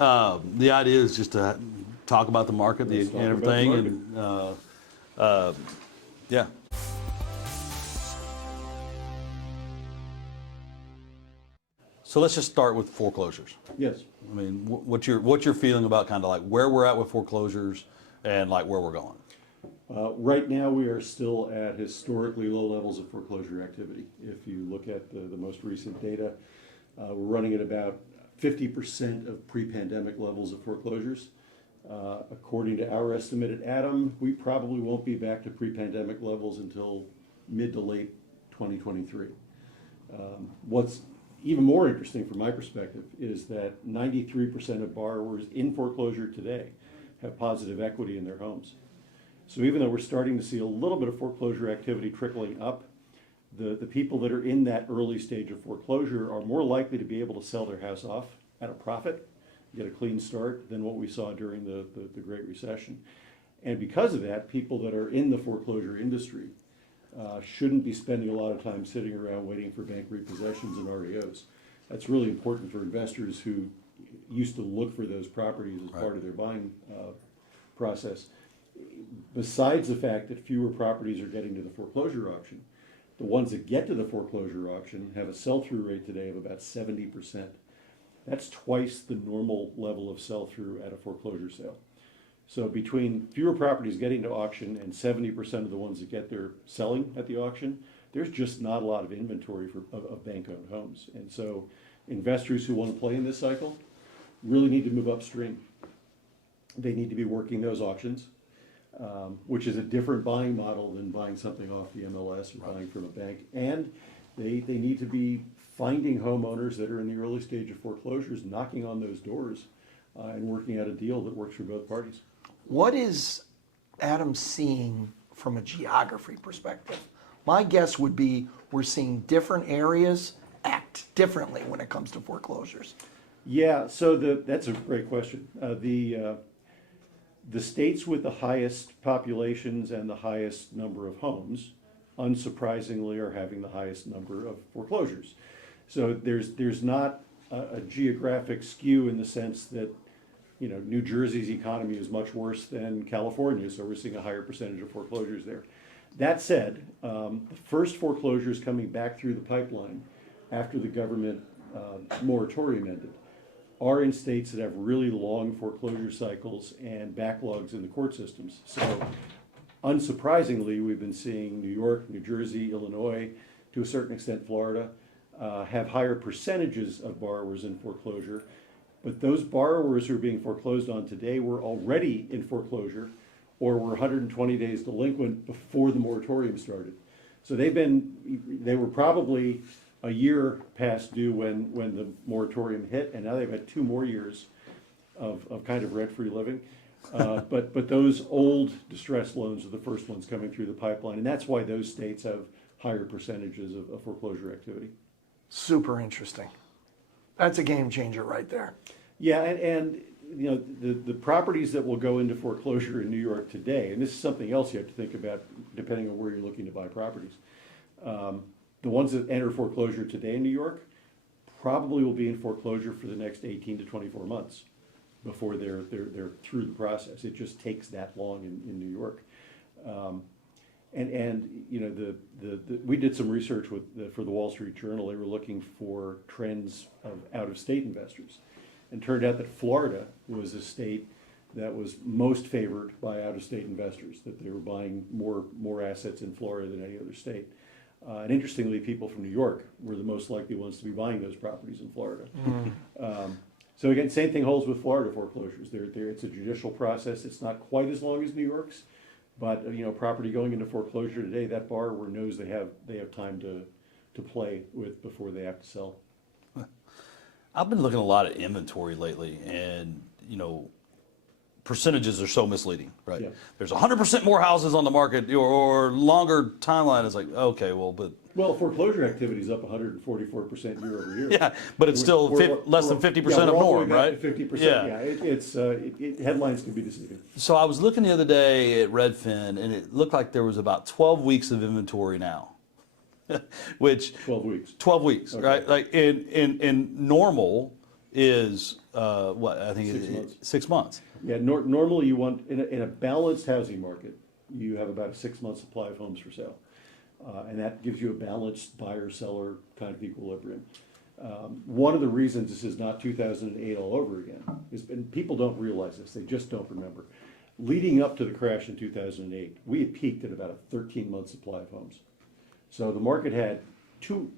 The idea is just to talk about the market and everything, and yeah. So let's just start with foreclosures. Yes. I mean, what's your feeling about kind of like where we're at with foreclosures and like where we're going? Right now, we are still at historically low levels of foreclosure activity. If you look at the most recent data, we're running at about 50% of pre-pandemic levels of foreclosures. According to our estimate at ATTOM, we probably won't be back to pre-pandemic levels until mid to late 2023. What's even more interesting from my perspective is that 93% of borrowers in foreclosure today have positive equity in their homes. So even though we're starting to see a little bit of foreclosure activity trickling up, the people that are in that early stage of foreclosure are more likely to be able to sell their house off at a profit, get a clean start, than what we saw during the Great Recession. And because of that, people that are in the foreclosure industry shouldn't be spending a lot of time sitting around waiting for bank repossessions and REOs. That's really important for investors who used to look for those properties as part of their buying process. Besides the fact that fewer properties are getting to the foreclosure auction, the ones that get to the foreclosure auction have a sell-through rate today of about 70%. That's twice the normal level of sell-through at a foreclosure sale. So between fewer properties getting to auction and 70% of the ones that get there selling at the auction, there's just not a lot of inventory of bank-owned homes. And so investors who want to play in this cycle really need to move upstream. They need to be working those auctions, which is a different buying model than buying something off the MLS or buying from a bank. And they need to be finding homeowners that are in the early stage of foreclosures, knocking on those doors and working out a deal that works for both parties. What is ATTOM seeing from a geography perspective? My guess would be we're seeing different areas act differently when it comes to foreclosures. Yeah, so that's a great question. The states with the highest populations and the highest number of homes, unsurprisingly, are having the highest number of foreclosures. So there's not a geographic skew in the sense that, you know, New Jersey's economy is much worse than California, so we're seeing a higher percentage of foreclosures there. That said, the first foreclosures coming back through the pipeline after the government moratorium ended are in states that have really long foreclosure cycles and backlogs in the court systems. So unsurprisingly, we've been seeing New York, New Jersey, Illinois, to a certain extent Florida, have higher percentages of borrowers in foreclosure. But those borrowers who are being foreclosed on today were already in foreclosure or were 120 days delinquent before the moratorium started. So they were probably a year past due when the moratorium hit, and now they've had 2 more years of kind of rent-free living. But those old distressed loans are the first ones coming through the pipeline, and that's why those states have higher percentages of foreclosure activity. Super interesting. That's a game changer right there. Yeah, and you know, the properties that will go into foreclosure in New York today, and this is something else you have to think about depending on where you're looking to buy properties. The ones that enter foreclosure today in New York probably will be in foreclosure for the next 18 to 24 months before they're through the process. It just takes that long in New York. And you know, we did some research for the Wall Street Journal. They were looking for trends of out-of-state investors, and turned out that Florida was a state that was most favored by out-of-state investors, that they were buying more assets in Florida than any other state. And interestingly, people from New York were the most likely ones to be buying those properties in Florida. So again, same thing holds with Florida foreclosures. It's a judicial process. It's not quite as long as New York's, but you know, property going into foreclosure today, that borrower knows they have time to play with before they have to sell. I've been looking at a lot of inventory lately, and you know, percentages are so misleading, right? Yeah. There's 100% more houses on the market, or longer timeline is like, okay, well, foreclosure activity is up 144% year over year. Yeah, but it's still less than 50% of norm, right? 50%. Yeah, headlines can be deceiving. So I was looking the other day at Redfin, and it looked like there was about 12 weeks of inventory now. Which 12 weeks. 12 weeks, okay. Right? Like in normal is what, I think 6 months. 6 months. Yeah, normally you want, in a balanced housing market, you have about a 6-month supply of homes for sale. And that gives you a balanced buyer-seller kind of equilibrium. One of the reasons this is not 2008 all over again is, and people don't realize this, they just don't remember. Leading up to the crash in 2008, we had peaked at about a 13-month supply of homes. So the market had two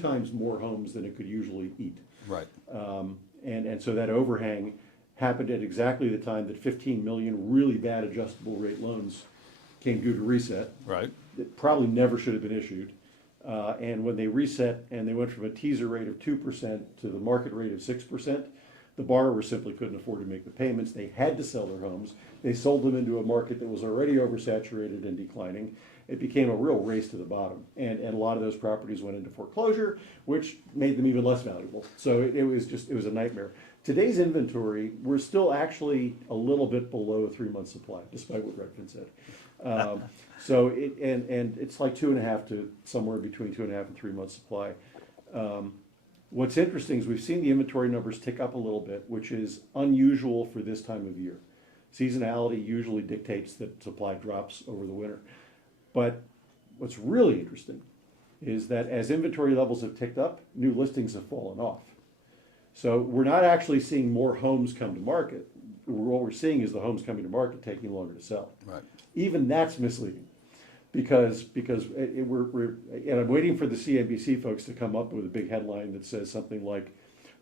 times more homes than it could usually eat. Right. And so that overhang happened at exactly the time that 15 million really bad adjustable rate loans came due to reset. Right. That probably never should have been issued. And when they reset and they went from a teaser rate of 2% to the market rate of 6%, the borrowers simply couldn't afford to make the payments. They had to sell their homes. They sold them into a market that was already oversaturated and declining. It became a real race to the bottom. And a lot of those properties went into foreclosure, which made them even less valuable. So it was a nightmare. Today's inventory, we're still actually a little bit below a 3-month supply, despite what Redfin said. So it's like 2.5 to somewhere between 2.5 and 3 months supply. What's interesting is we've seen the inventory numbers tick up a little bit, which is unusual for this time of year. Seasonality usually dictates that supply drops over the winter. But what's really interesting is that as inventory levels have ticked up, new listings have fallen off. So we're not actually seeing more homes come to market. What we're seeing is the homes coming to market taking longer to sell. Right. Even that's misleading, because we're and I'm waiting for the CNBC folks to come up with a big headline that says something like,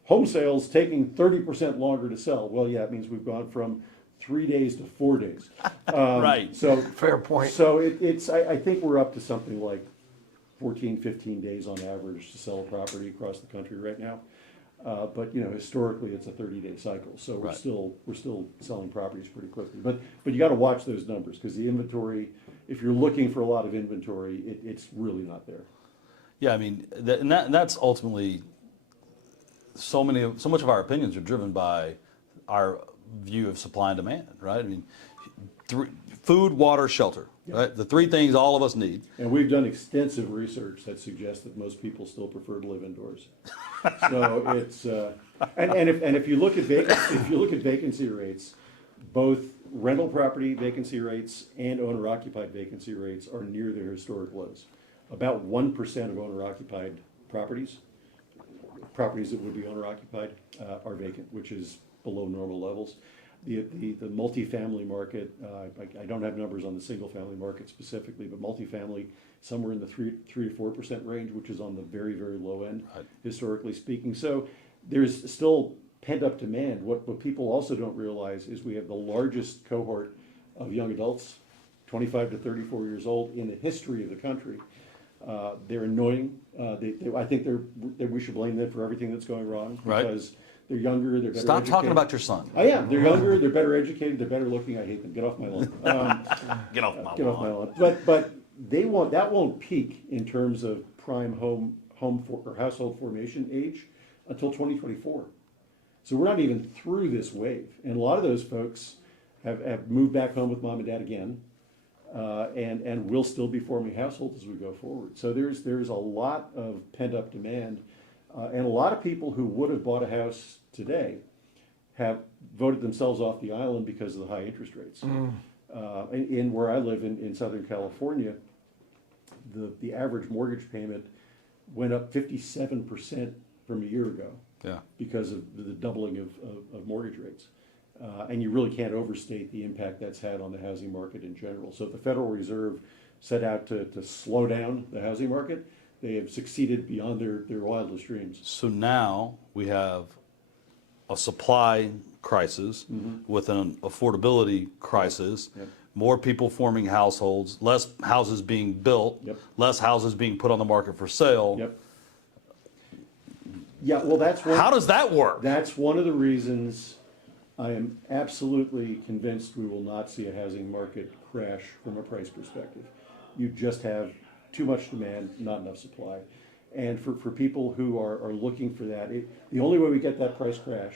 "Home sales taking 30% longer to sell." Well, yeah, it means we've gone from 3 days to 4 days. Right. So Fair point. So I think we're up to something like 14, 15 days on average to sell a property across the country right now. But historically it's a 30-day cycle, so we're Right. still selling properties pretty quickly. But you got to watch those numbers, because the inventory, if you're looking for a lot of inventory, it's really not there. Yeah, I mean, that's ultimately so much of our opinions are driven by our view of supply and demand, right? I mean, food, water, shelter, right? The 3 things all of us need. And we've done extensive research that suggests that most people still prefer to live indoors. So it's if you look at vacancy rates, both rental property vacancy rates and owner-occupied vacancy rates are near their historic lows. About 1% of owner-occupied properties that would be owner-occupied, are vacant, which is below normal levels. The multifamily market, I don't have numbers on the single-family market specifically, but multifamily, somewhere in the 3 to 4% range, which is on the very, very low end, Right. historically speaking. So there's still pent-up demand. What people also don't realize is we have the largest cohort of young adults, 25 to 34 years old, in the history of the country. They're annoying. I think we should blame them for everything that's going wrong, Right. because they're younger, they're better Stop educated. talking about your son. I am. They're younger, they're better educated, they're better looking. I hate them. Get off my lawn. Get off my Get off my lawn. lawn. But that won't peak in terms of prime or household formation age until 2024. So we're not even through this wave. And a lot of those folks have moved back home with mom and dad again, and will still be forming households as we go forward. So there's a lot of pent-up demand. And a lot of people who would have bought a house today have voted themselves off the island because of the high interest rates. In where I live in Southern California, the average mortgage payment went up 57% from a year ago. Yeah. Because of the doubling of mortgage rates. And you really can't overstate the impact that's had on the housing market in general. So if the Federal Reserve set out to slow down the housing market, they have succeeded beyond their wildest dreams. So now we have a supply crisis with an affordability crisis, Yep. more people forming households, less houses being built, Yep. less houses being put on the market for sale. Yep. Yeah, well, How does that work? that's one of the reasons I am absolutely convinced we will not see a housing market crash from a price perspective. You just have too much demand, not enough supply. And for people who are looking for that, the only way we get that price crash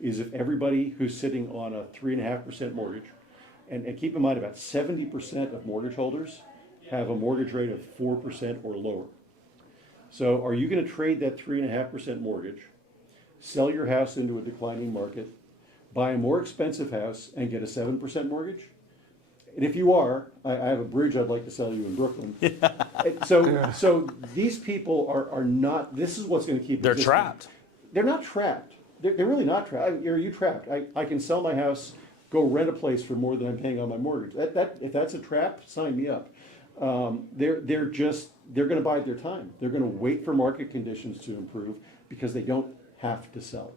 is if everybody who's sitting on a 3.5% mortgage, and keep in mind about 70% of mortgage holders have a mortgage rate of 4% or lower. So are you going to trade that 3.5% mortgage sell your house into a declining market, buy a more expensive house, and get a 7% mortgage? And if you are, I have a bridge I'd like to sell you in Brooklyn. So these people are not, this is what's gonna keep They're existing. trapped. They're not trapped. They're really not trapped. Are you trapped? I can sell my house, go rent a place for more than I'm paying on my mortgage. If that's a trap, sign me up. They're gonna bide their time. They're gonna wait for market conditions to improve because they don't have to sell.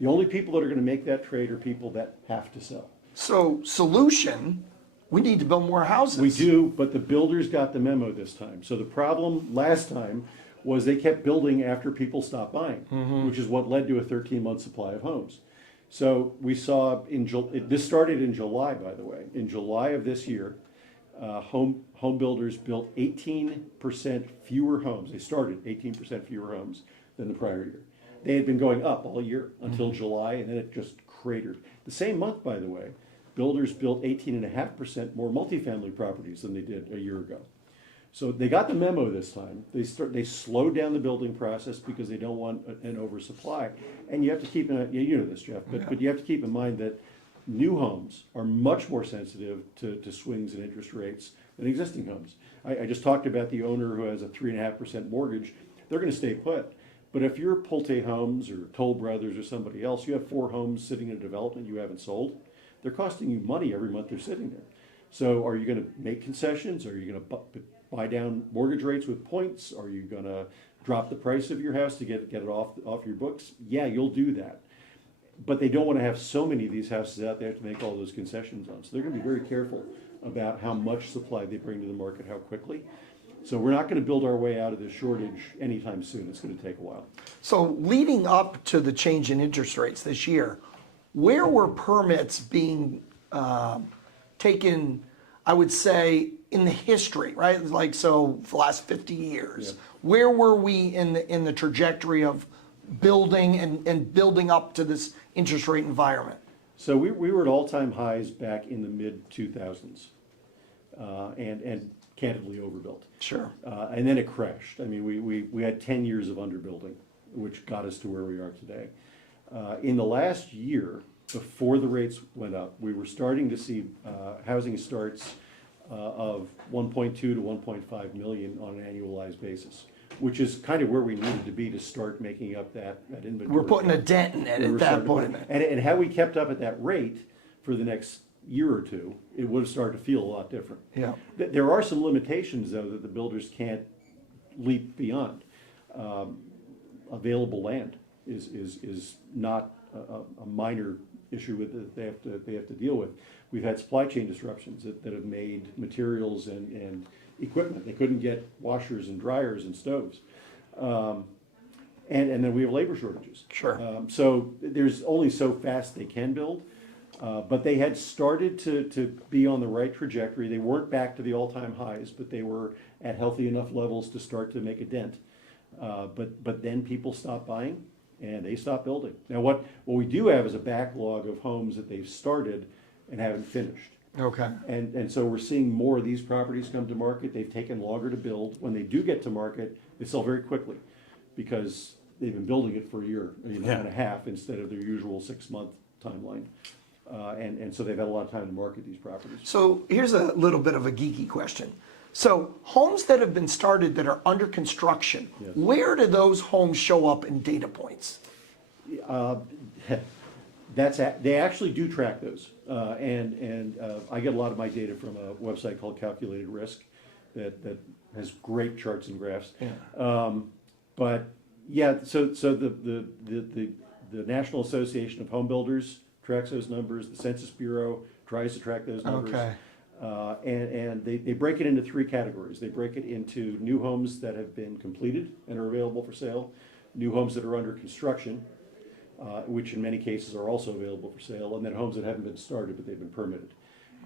The only people that are gonna make that trade are people that have to sell. So solution, we need to build more houses. We do, but the builders got the memo this time. So the problem last time was they kept building after people stopped buying, which is what led to a 13-month supply of homes. So we saw this started in July, by the way. In July of this year, home builders built 18% fewer homes. They started 18% fewer homes than the prior year. They had been going up all year until July, and then it just cratered. The same month, by the way, builders built 18.5% more multifamily properties than they did a year ago. So they got the memo this time. They slowed down the building process because they don't want an oversupply. And you have to keep you know this, Jeff, but you have to keep in mind that new homes are much more sensitive to swings in interest rates than existing homes. I just talked about the owner who has a 3.5% mortgage. They're going to stay put. But if you're Pulte Homes or Toll Brothers or somebody else, you have 4 homes sitting in a development you haven't sold. They're costing you money every month they're sitting there. So are you going to make concessions? Are you going to buy down mortgage rates with points? Are you going to drop the price of your house to get it off your books? Yeah, you'll do that. But they don't want to have so many of these houses out there to make all those concessions on. So they're going to be very careful about how much supply they bring to the market, how quickly. So we're not going to build our way out of this shortage anytime soon. It's going to take a while. So leading up to the change in interest rates this year, where were permits being taken, I would say, in the history, right? Like, so for the last 50 years, Yeah. where were we in the trajectory of building and building up to this interest rate environment? So we were at all-time highs back in the mid-2000s and candidly overbuilt. Sure. And then it crashed. I mean, we had 10 years of underbuilding, which got us to where we are today. In the last year, before the rates went up, we were starting to see housing starts of 1.2 to 1.5 million on an annualized basis, which is kind of where we needed to be to start making up that inventory. We're putting a dent in it at that point. And had we kept up at that rate for the next year or two, it would have started to feel a lot different. Yeah. There are some limitations, though, that the builders can't leap beyond. Available land is not a minor issue that they have to deal with. We've had supply chain disruptions that have made materials and equipment. They couldn't get washers and dryers and stoves. And then we have labor shortages. Sure. So there's only so fast they can build. But they had started to be on the right trajectory. They weren't back to the all-time highs, but they were at healthy enough levels to start to make a dent. But then people stopped buying and they stopped building. Now what we do have is a backlog of homes that they've started and haven't finished. Okay. And so we're seeing more of these properties come to market. They've taken longer to build. When they do get to market, they sell very quickly because they've been building it for a year and a half instead of their usual 6-month timeline. And so they've had a lot of time to market these properties. So here's a little bit of a geeky question. So homes that have been started that are under construction, Yes. where do those homes show up in data points? They actually do track those, and I get a lot of my data from a website called Calculated Risk that has great charts and graphs. Yeah. But yeah, so the National Association of Home Builders tracks those numbers. The Census Bureau tries to track those numbers. Okay. And they break it into 3 categories. They break it into new homes that have been completed and are available for sale, new homes that are under construction, which in many cases are also available for sale, and then homes that haven't been started but they've been permitted.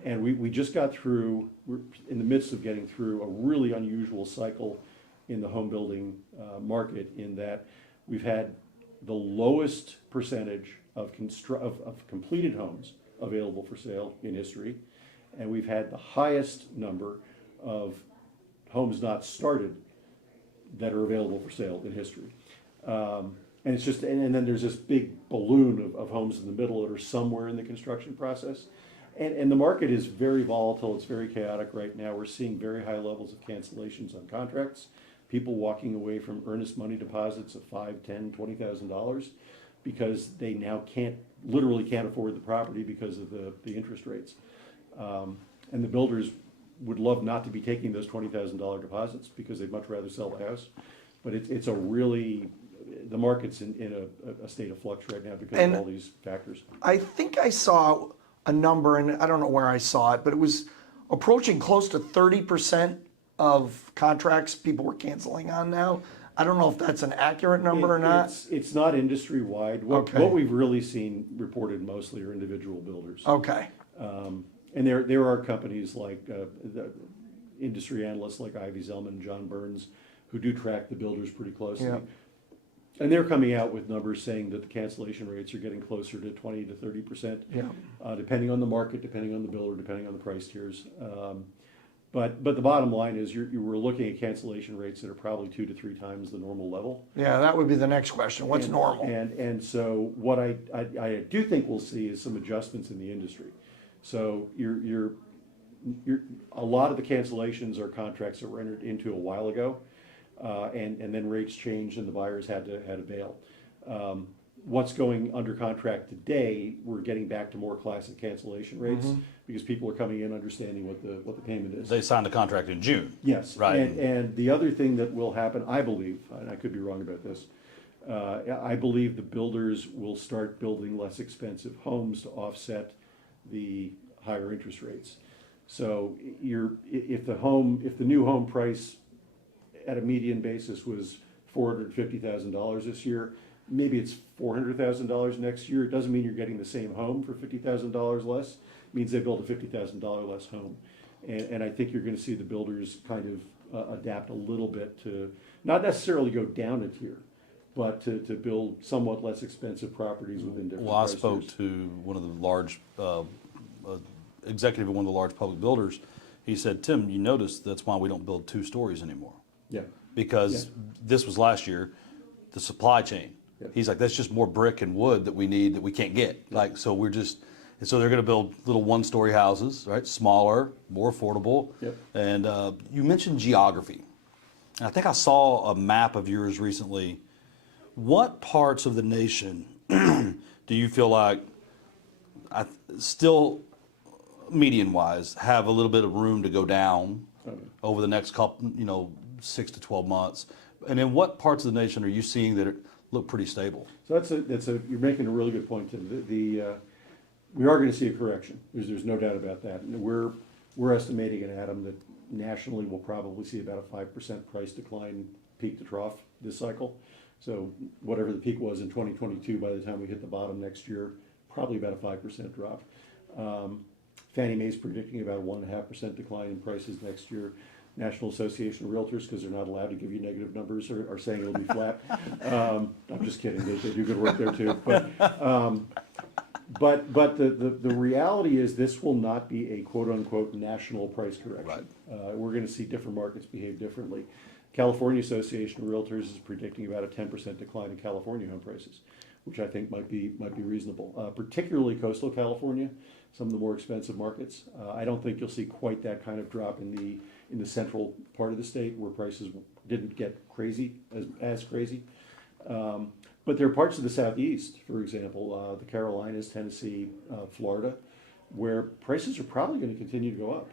And we just got through, we're in the midst of getting through a really unusual cycle in the home building market in that we've had the lowest percentage of completed homes available for sale in history, and we've had the highest number of homes not started that are available for sale in history. And it's just, and then there's this big balloon of homes in the middle that are somewhere in the construction process. And the market is very volatile, it's very chaotic right now. We're seeing very high levels of cancellations on contracts. People walking away from earnest money deposits of $5, $10, $20,000 because they now literally can't afford the property because of the interest rates. And the builders would love not to be taking those $20,000 deposits because they'd much rather sell the house. But it's a really, the market's in a state of flux right now because of all these factors. I think I saw a number, and I don't know where I saw it, but it was approaching close to 30% of contracts people were canceling on now. I don't know if that's an accurate number or not. It's not industry-wide. Okay. What we've really seen reported mostly are individual builders. Okay. And there are companies like the industry analysts like Ivy Zelman and John Burns who do track the builders pretty closely. Yeah. And they're coming out with numbers saying that the cancellation rates are getting closer to 20 to 30%, Yeah. Depending on the market, depending on the builder, depending on the price tiers. But the bottom line is you were looking at cancellation rates that are probably 2 to 3 times the normal level. Yeah, that would be the next question. What's normal? And so what I do think we'll see is some adjustments in the industry. So a lot of the cancellations are contracts that were entered into a while ago, and then rates changed and the buyers had to bail. What's going under contract today, we're getting back to more classic cancellation rates because people are coming in understanding what the payment is. They signed the contract in June. Yes, Right. And the other thing that will happen, I believe, and I could be wrong about this, I believe the builders will start building less expensive homes to offset the higher interest rates. So if the new home price at a median basis was $450,000 this year, maybe it's $400,000 next year. It doesn't mean you're getting the same home for $50,000 less. It means they built a $50,000 less home. And I think you're going to see the builders kind of adapt a little bit to not necessarily go down a tier, but to build somewhat less expensive properties within different Well, I price spoke tiers. to one of the large, executive of one of the large public builders. He said, Tim, you notice that's why we don't build 2 stories anymore. Yeah. Because Yeah. this was last year, the supply chain. Yeah. He's like, that's just more brick and wood that we need that we can't get. Like, so and so they're going to build little 1-story houses, right? Smaller, more affordable. Yep. And you mentioned geography. And I think I saw a map of yours recently. What parts of the nation do you feel like still, median-wise, have a little bit of room to go down over the next couple, 6 to 12 months? And in what parts of the nation are you seeing that look pretty stable? So you're making a really good point, Tim. We are going to see a correction. There's no doubt about that. And we're estimating at ATTOM that nationally we'll probably see about a 5% price decline peak to trough this cycle. So whatever the peak was in 2022, by the time we hit the bottom next year, probably about a 5% drop. Fannie Mae's predicting about a 1.5% decline in prices next year. National Association of Realtors, because they're not allowed to give you negative numbers, are saying it'll be flat. I'm just kidding. They do good work there too. But the reality is this will not be a quote unquote national price correction. Right. We're going to see different markets behave differently. California Association of Realtors is predicting about a 10% decline in California home prices, which I think might be reasonable. Particularly coastal California, some of the more expensive markets. I don't think you'll see quite that kind of drop in the central part of the state where prices didn't get crazy as crazy. But there are parts of the Southeast, for example, the Carolinas, Tennessee, Florida, where prices are probably going to continue to go up.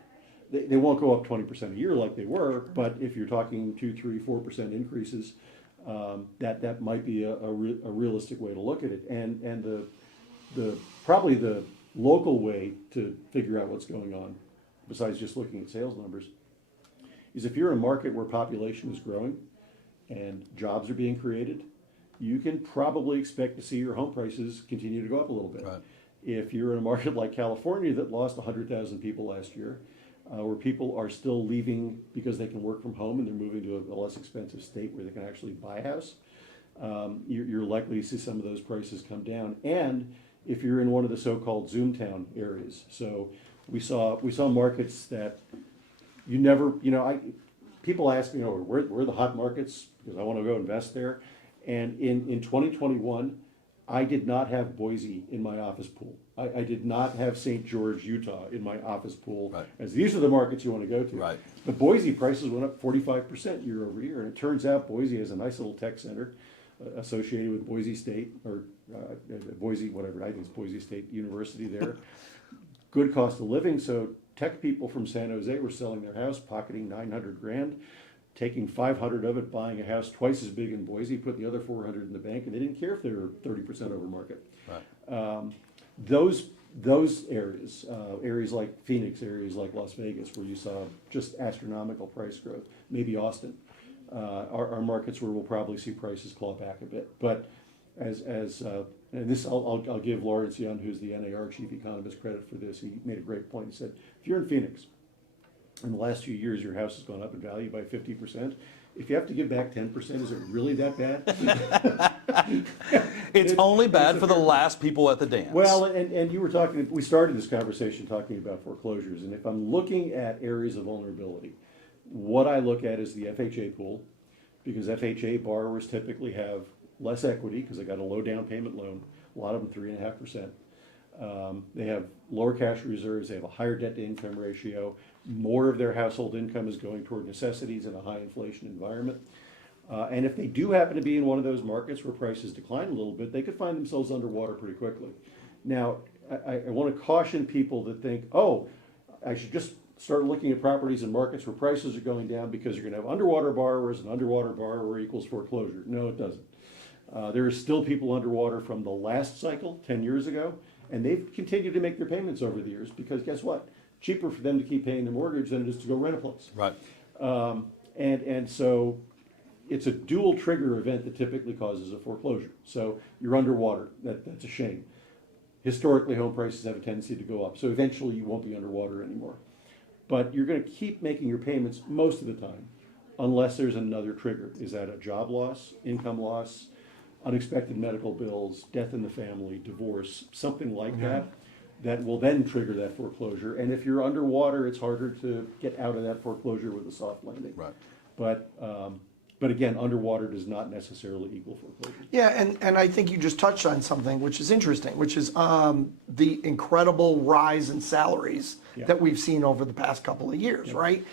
They won't go up 20% a year like they were, but if you're talking 2, 3, 4% increases, that might be a realistic way to look at it. And probably the local way to figure out what's going on, besides just looking at sales numbers, is if you're in a market where population is growing and jobs are being created, you can probably expect to see your home prices continue to go up a little bit. Right. If you're in a market like California that lost 100,000 people last year, where people are still leaving because they can work from home and they're moving to a less expensive state where they can actually buy a house, you're likely to see some of those prices come down. And if you're in one of the so-called Zoomtown areas, so we saw markets that you never, people ask me, where are the hot markets because I want to go invest there. And in 2021, I did not have Boise in my office pool. I did not have St. George, Utah in my office pool. Right. As these are the markets you want to go to. Right. But Boise prices went up 45% year over year. And it turns out Boise has a nice little tech center associated with Boise State, or Boise, whatever, I think it's Boise State University there. Good cost of living, so tech people from San Jose were selling their house, pocketing 900 grand, taking 500 of it, buying a house twice as big in Boise, putting the other 400 in the bank, and they didn't care if they were 30% over market. Right. Those areas, areas like Phoenix, areas like Las Vegas, where you saw just astronomical price growth, maybe Austin, are markets where we'll probably see prices claw back a bit. But and this, I'll give Lawrence Young, who's the NAR chief economist, credit for this. He made a great point. He said, if you're in Phoenix, in the last few years, your house has gone up in value by 50%. If you have to give back 10%, is it really that bad? It's only bad for the last people at the dance. Well, and you were talking, we started this conversation talking about foreclosures, and if I'm looking at areas of vulnerability, what I look at is the FHA pool, because FHA borrowers typically have less equity because they got a low down payment loan, a lot of them 3.5%. They have lower cash reserves, they have a higher debt to income ratio, more of their household income is going toward necessities in a high inflation environment. And if they do happen to be in one of those markets where prices decline a little bit, they could find themselves underwater pretty quickly. Now, I want to caution people that think, oh, I should just start looking at properties in markets where prices are going down because you're going to have underwater borrowers, and underwater borrower equals foreclosure. No, it doesn't. There are still people underwater from the last cycle, 10 years ago, and they've continued to make their payments over the years because guess what? Cheaper for them to keep paying the mortgage than it is to go rent a place. Right. And so it's a dual trigger event that typically causes a foreclosure. So you're underwater. That's a shame. Historically, home prices have a tendency to go up. So eventually you won't be underwater anymore. But you're going to keep making your payments most of the time unless there's another trigger. Is that a job loss, income loss, unexpected medical bills, death in the family, divorce, something like that will then trigger that foreclosure. And if you're underwater, it's harder to get out of that foreclosure with a soft landing. Right. But again, underwater does not necessarily equal foreclosure. Yeah, and I think you just touched on something which is interesting, which is the incredible rise in salaries that we've seen over the past couple of years, right?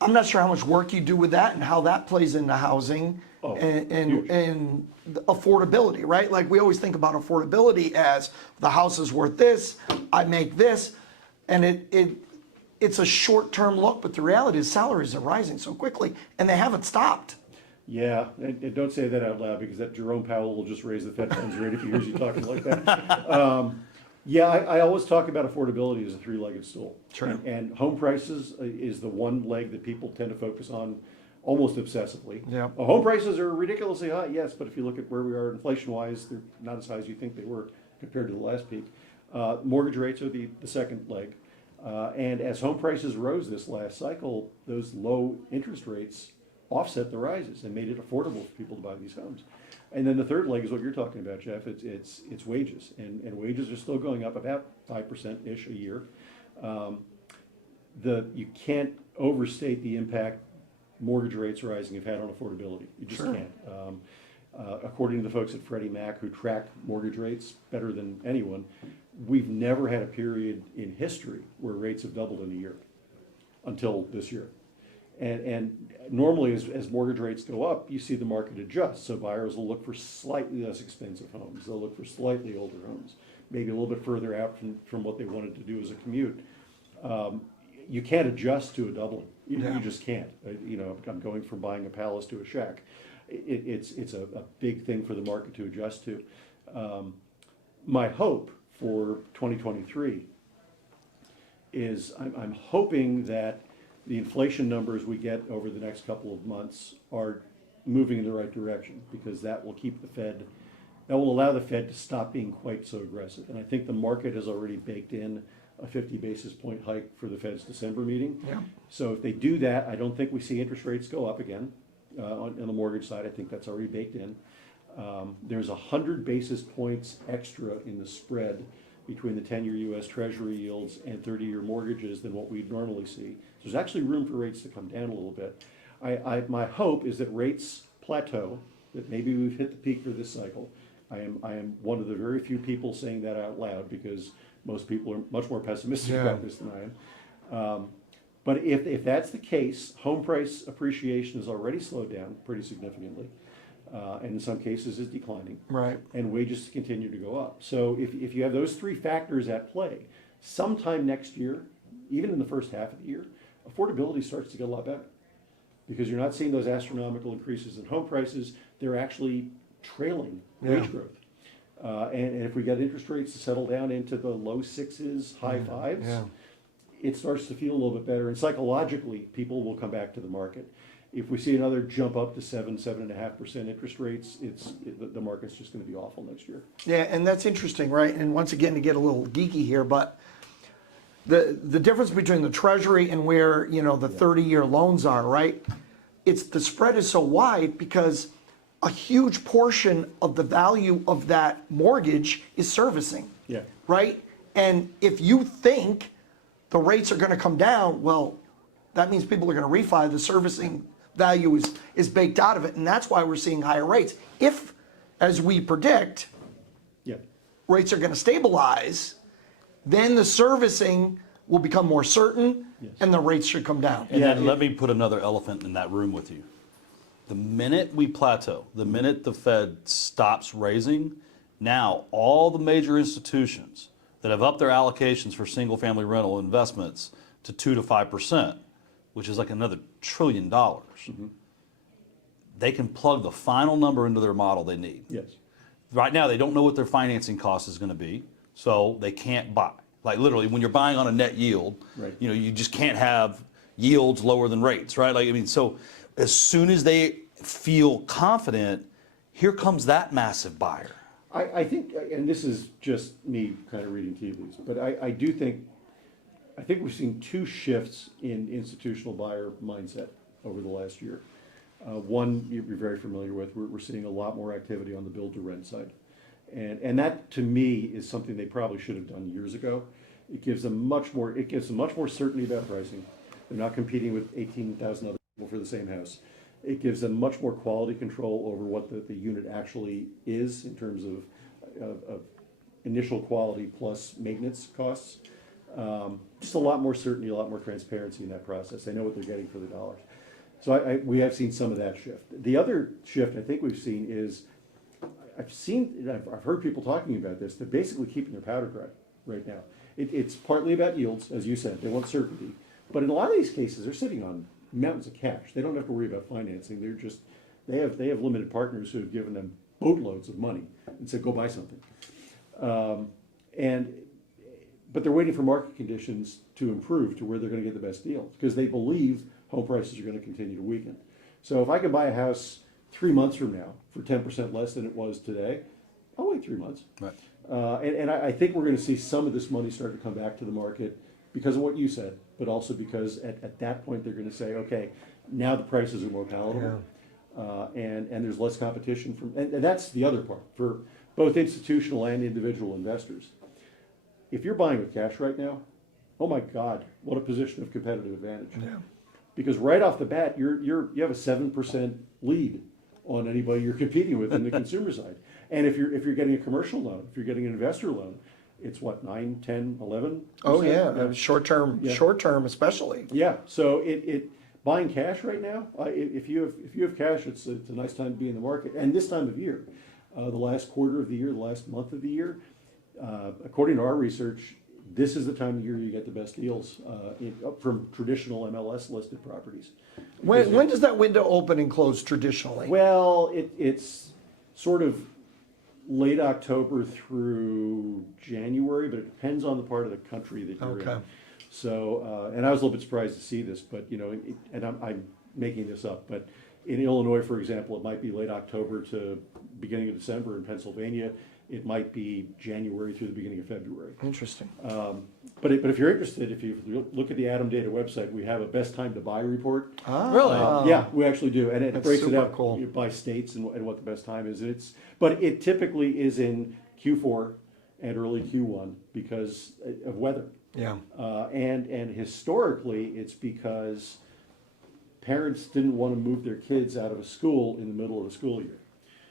I'm not sure how much work you do with that and how that plays into housing and the affordability, right? Like we always think about affordability as the house is worth this, I make this, and it's a short-term look, but the reality is salaries are rising so quickly, and they haven't stopped. Yeah, and don't say that out loud because that Jerome Powell will just raise the Fed funds rate if he hears you talking like that. I always talk about affordability as a three-legged stool. Sure. And home prices is the one leg that people tend to focus on almost obsessively. Yeah. Home prices are ridiculously high, yes, but if you look at where we are inflation-wise, they're not as high as you think they were compared to the last peak. Mortgage rates are the second leg. And as home prices rose this last cycle, those low interest rates offset the rises and made it affordable for people to buy these homes. And then the third leg is what you're talking about, Jeff. It's wages, and wages are still going up about 5%-ish a year. You can't overstate the impact mortgage rates rising have had on affordability. You just can't. According to the folks at Freddie Mac who track mortgage rates better than anyone, we've never had a period in history where rates have doubled in a year until this year. And normally as mortgage rates go up, you see the market adjust. So buyers will look for slightly less expensive homes. They'll look for slightly older homes, maybe a little bit further out from what they wanted to do as a commute. You can't adjust to a doubling. You just can't. I'm going from buying a palace to a shack. It's a big thing for the market to adjust to. My hope for 2023 is I'm hoping that the inflation numbers we get over the next couple of months are moving in the right direction, because that will allow the Fed to stop being quite so aggressive. And I think the market has already baked in a 50 basis point hike for the Fed's December meeting. Yeah. So if they do that, I don't think we see interest rates go up again on the mortgage side. I think that's already baked in. There's 100 basis points extra in the spread between the 10-year U.S. Treasury yields and 30-year mortgages than what we'd normally see. So there's actually room for rates to come down a little bit. My hope is that rates plateau, that maybe we've hit the peak for this cycle. I am one of the very few people saying that out loud, because most people are much more pessimistic about this than I am. But if that's the case, home price appreciation has already slowed down pretty significantly, and in some cases is declining. Right. And wages continue to go up. So if you have those three factors at play, sometime next year, even in the first half of the year, affordability starts to get a lot better, because you're not seeing those astronomical increases in home prices. They're actually trailing wage growth. And if we get interest rates to settle down into the low sixes, high fives, it starts to feel a little bit better. And psychologically, people will come back to the market. If we see another jump up to 7.5% interest rates, the market's just going to be awful next year. Yeah, and that's interesting, right? And once again, to get a little geeky here, but the difference between the Treasury and where, you know, the 30-year loans are, right? It's the spread is so wide because a huge portion of the value of that mortgage is servicing. Yeah. Right? And if you think the rates are going to come down, well, that means people are going to refi. The servicing value is baked out of it, and that's why we're seeing higher rates. If, as we predict, rates are going to stabilize, then the servicing will become more certain, and the rates should come down. And then let me put another elephant in that room with you. The minute we plateau, the minute the Fed stops raising, now all the major institutions that have upped their allocations for single-family rental investments to 2 to 5%, which is like another $1 trillion, they can plug the final number into their model they need. Yes. Right now, they don't know what their financing cost is going to be, so they can't buy. Like literally, when you're buying on a net yield, you know, you just can't have yields lower than rates, right? Like, I mean, so as soon as they feel confident, here comes that massive buyer. I think, and this is just me kind of reading tea leaves, but I do think, we've seen two shifts in institutional buyer mindset over the last year. One you're very familiar with, we're seeing a lot more activity on the build-to-rent side. And that, to me, is something they probably should have done years ago. It gives them much more certainty about pricing. They're not competing with 18,000 other people for the same house. It gives them much more quality control over what the unit actually is in terms of initial quality plus maintenance costs. Just a lot more certainty, a lot more transparency in that process. They know what they're getting for the dollars. So we have seen some of that shift. The other shift I think we've seen is, I've heard people talking about this, they're basically keeping their powder dry right now. It's partly about yields, as you said, they want certainty. But in a lot of these cases, they're sitting on mountains of cash. They don't have to worry about financing. They have limited partners who have given them boatloads of money and said, go buy something. But they're waiting for market conditions to improve to where they're going to get the best deal, because they believe home prices are going to continue to weaken. So if I can buy a house 3 months from now for 10% less than it was today, I'll wait 3 months. Right. And I think we're going to see some of this money start to come back to the market because of what you said, but also because at that point they're going to say, okay, now the prices are more palatable, and there's less competition and that's the other part for both institutional and individual investors. If you're buying with cash right now, oh my God, what a position of competitive advantage! Yeah. Because right off the bat, you have a 7% lead on anybody you're competing with in the consumer side. And if you're getting a commercial loan, if you're getting an investor loan, it's what, 9, 10, 11%? Oh yeah, short term especially. Yeah, so buying cash right now, if you have cash, it's a nice time to be in the market. And this time of year, the last quarter of the year, the last month of the year, according to our research, this is the time of year you get the best deals from traditional MLS listed properties. When does that window open and close traditionally? Well, it's sort of late October through January, but it depends on the part of the country that you're in. So, and I was a little bit surprised to see this, but you know, and I'm making this up, but in Illinois, for example, it might be late October to beginning of December. In Pennsylvania, it might be January through the beginning of February. Interesting. But if you're interested, if you look at the ATTOM Data website, we have a best time to buy report. Really? Yeah, we actually do, and it breaks it out cool. by states and what the best time is. But it typically is in Q4 and early Q1 because of weather. Yeah. And historically, it's because parents didn't want to move their kids out of a school in the middle of the school year.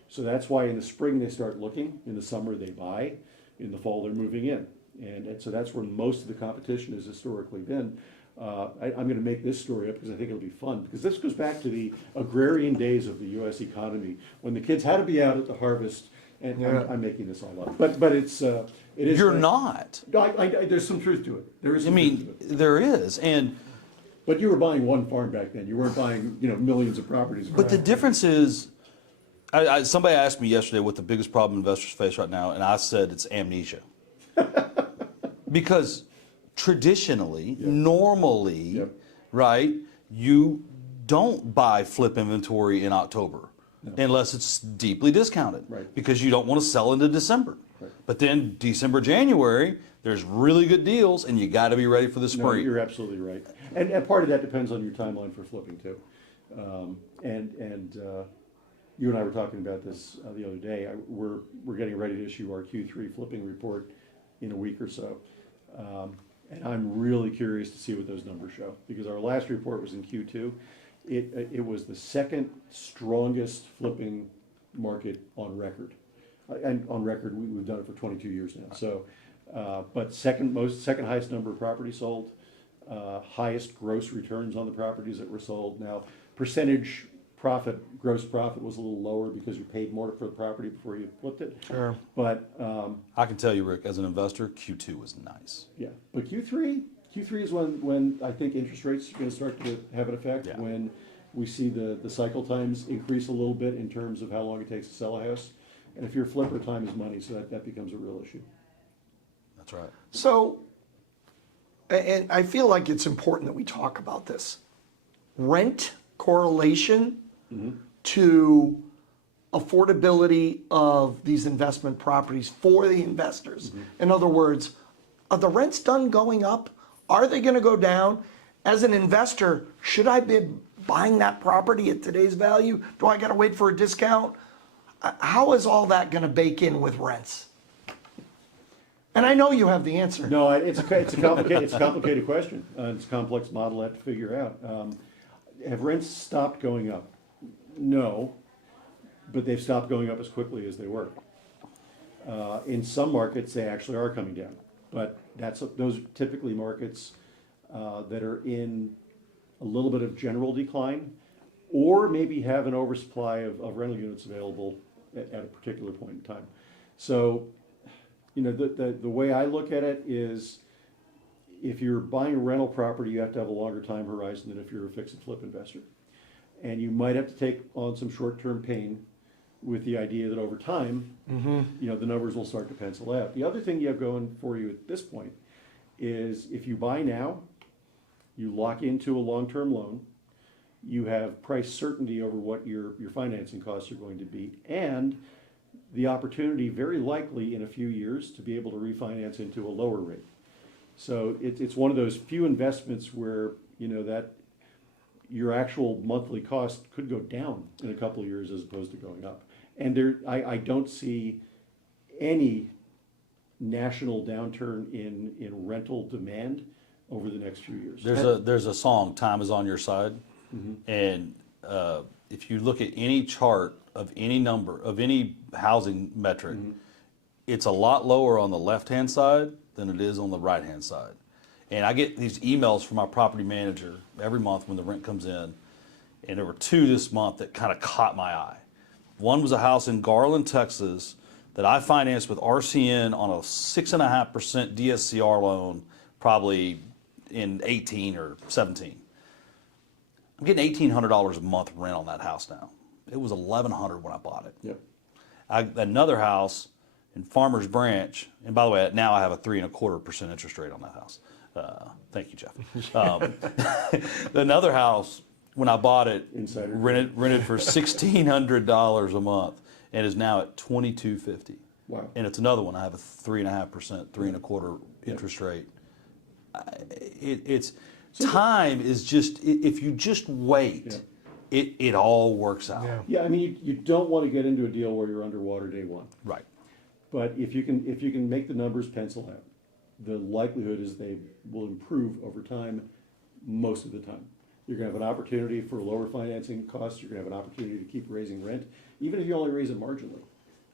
So that's why in the spring they start looking, in the summer they buy, in the fall they're moving in. And so that's where most of the competition has historically been. I'm gonna make this story up because I think it'll be fun, because this goes back to the agrarian days of the US economy, when the kids had to be out at the harvest, and I'm making this all up, but it is. You're not. There's some truth to it. There is I some truth to mean, it. there is, and But you were buying one farm back then. You weren't buying, millions of properties. but the difference is, somebody asked me yesterday what the biggest problem investors face right now, and I said it's amnesia. Because traditionally, normally, Yep. right, you don't buy flip inventory in October unless it's deeply discounted, Right. because you don't want to sell into December. Right. But then December, January, there's really good deals, and you got to be ready for the No, spring. you're absolutely right. And part of that depends on your timeline for flipping too. You and I were talking about this the other day. We're getting ready to issue our Q3 flipping report in a week or so. And I'm really curious to see what those numbers show, because our last report was in Q2. It was the second strongest flipping market on record. And on record, we've done it for 22 years now. So, but second highest number of properties sold, highest gross returns on the properties that were sold. Now, percentage profit, gross profit was a little lower because you paid more for the property before you flipped it. Sure. But I can tell you, Rick, as an investor, Q2 was nice. yeah, but Q3 is when I think interest rates are going to start to have an effect. Yeah. When we see the cycle times increase a little bit in terms of how long it takes to sell a house. And if you're a flipper, time is money, so that becomes a real issue. That's right. So, and I feel like it's important that we talk about this. Rent correlation to affordability of these investment properties for the investors. In other words, are the rents done going up? Are they going to go down? As an investor, should I be buying that property at today's value? Do I got to wait for a discount? How is all that going to bake in with rents? And I know you have the answer. No, it's a complicated question. It's a complex model I have to figure out. Have rents stopped going up? No, but they've stopped going up as quickly as they were. In some markets, they actually are coming down, but those are typically markets that are in a little bit of general decline, or maybe have an oversupply of rental units available at a particular point in time. So, the way I look at it is, if you're buying a rental property, you have to have a longer time horizon than if you're a fix and flip investor. And you might have to take on some short-term pain with the idea that over time, the numbers will start to pencil out. The other thing you have going for you at this point is, if you buy now, you lock into a long-term loan, you have price certainty over what your financing costs are going to be, and the opportunity, very likely in a few years, to be able to refinance into a lower rate. So it's one of those few investments where, that your actual monthly cost could go down in a couple of years as opposed to going up. And I don't see any national downturn in rental demand over the next few years. There's a song, "Time Is on Your Side," and if you look at any chart of any number of any housing metric, it's a lot lower on the left-hand side than it is on the right-hand side. And I get these emails from our property manager every month when the rent comes in, and there were two this month that kind of caught my eye. One was a house in Garland, Texas, that I financed with RCN on a 6.5% DSCR loan, probably in 18 or 17. I'm getting $1,800 a month rent on that house now. It was $1,100 when I bought it. Yep. Another house in Farmers Branch, and by the way, now I have a 3.25% interest rate on that house. Thank you, Jeff. Another house, when I bought it, rented for $1,600 a month, and is now at $2,250. Wow. And it's another one. I have a 3.5%, 3.25% interest rate. Time is just, if you just wait, it all works out. Yeah, I mean, you don't want to get into a deal where you're underwater day one. Right. But if you can make the numbers pencil out, the likelihood is they will improve over time most of the time. You're gonna have an opportunity for lower financing costs, you're gonna have an opportunity to keep raising rent, even if you only raise it marginally.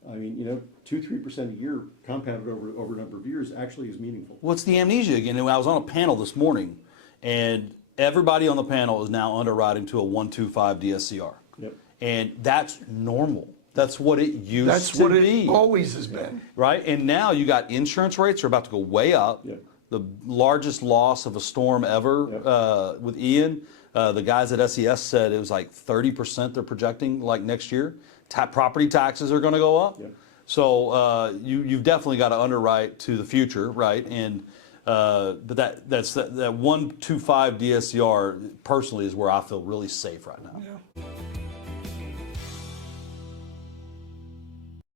I mean, 2-3% a year compounded over a number of years actually is meaningful. What's the amnesia again? I was on a panel this morning, and everybody on the panel is now underwriting to a 1.25 DSCR. Yep. And that's normal. That's what it used That's to what be. it always has been. Right? And now you got insurance rates are about to go way up. Yep. The largest loss of a storm ever Yep. with Ian. The guys at SES said it was like 30% they're projecting like next year. Property taxes are going to go up. Yep. So you've definitely got to underwrite to the future, right? And but that 1.25 DSCR personally is where I feel really safe right now. Yeah.